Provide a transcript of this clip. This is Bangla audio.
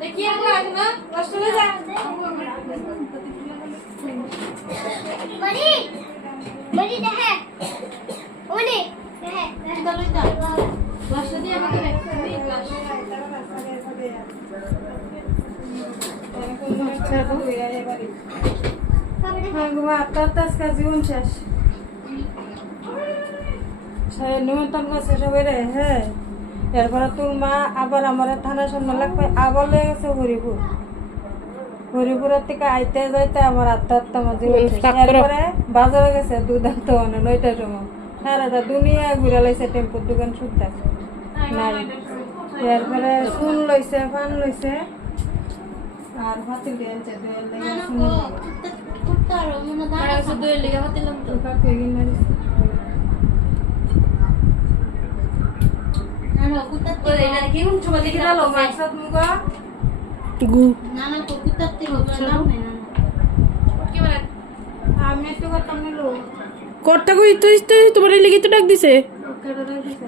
देखिए ना कष्ट ले जा बड़ी बड़ी है ओने है चलो जा कष्ट दिया আমাকে नहीं कष्ट জীবন শেষ নিমন্ত্রণ করছে সবাই রে। হ্যাঁ, এরপরে তোর মা আবার আমার থানার সামনে লাগবে, আবার লেগে গেছে হরিপুর। হরিপুরের থেকে আইতে যাইতে আমার আত্মহত্যা মাঝে এরপরে বাজারে গেছে দুধ আনতে মানে 9টার সময়। সারাটা দুনিয়া ঘুরে লাইছে, টেম্পুর দোকান ছুটতে নাই। এরপরে চুন লইছে, পান লইছে আর ভাতিল দিয়ে আনছে দইয়ের লেগে কুত্তারো মনে দাঁড়া আর শুধু দই লেগে হতিলাম তো কাকে গিয়ে না কুত্তাতে ওই এটা কি কোন সময় দেখি গেল মাছাত মুগা গু না কুত্তাতে নাম না কি বলে আমি তো করতাম নিলো কর্তা কই তুই তোমার লেগে তো ডাক দিছে কেটে দিছে